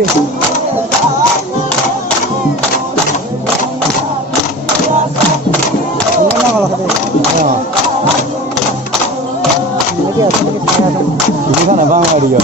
Ini kan abang dia.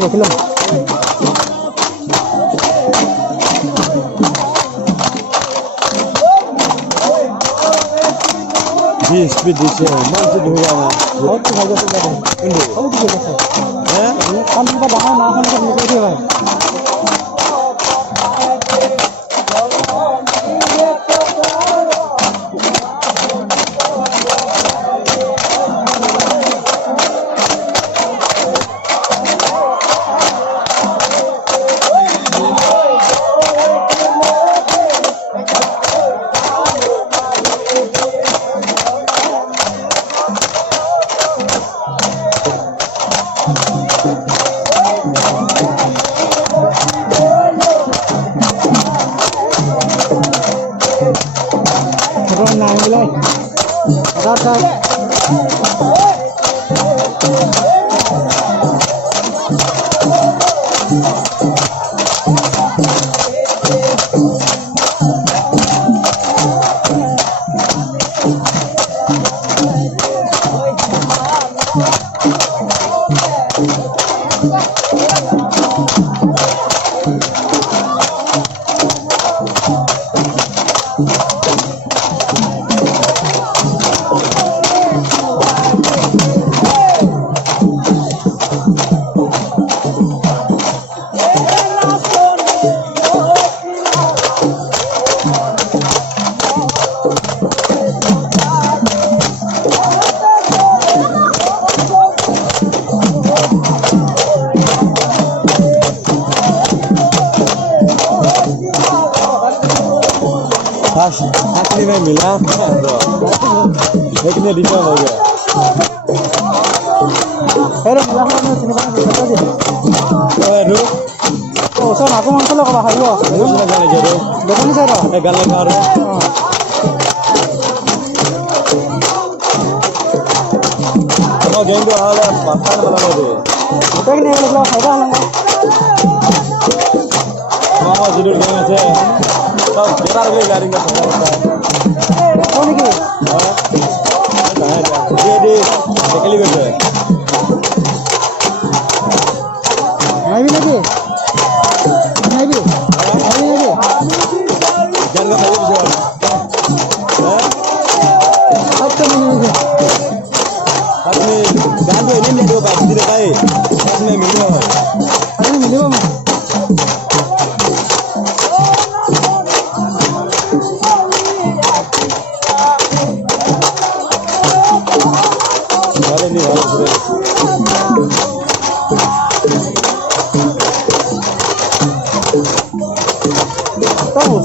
দেখলাম speed দিচ্ছে মানুষ ঢুকে যায় না হ্যাঁ দেখা না ভাই Asli में मिला लेकिन रिटर्न हो गया अरे मिला में सिनेमा देखा दे अरे ओ सर आपको मन को लगा भाईयो ना जाने जरो देखो सर ए गल लगा रहे हां गेम को हाल है पाकिस्तान वाला हो गए देख नहीं वाला फायदा लगा मामा जरूर गए थे सब बेकार हो गई गाड़ी का कौन की दे निकली बैठे नहीं भी लगे नहीं भी जंग में भी है अब तो नहीं है अपने जान को नहीं मिलेगा बात धीरे भाई अपने मिलेगा अरे मिलेगा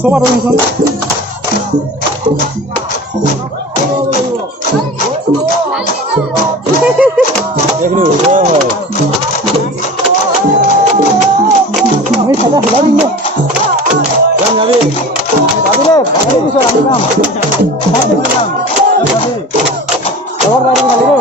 sobat Robinson देखने हो गया है हमें सादा हिला देंगे जान अभी ले अभी भी सर काम और गाड़ी निकाल लो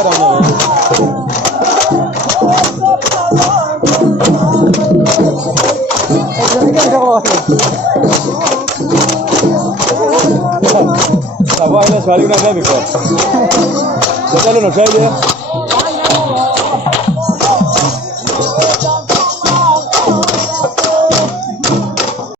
Ada nyawa. Jadi kan kau apa? Apa ini sekali nak bikot? Betul nak saya dia.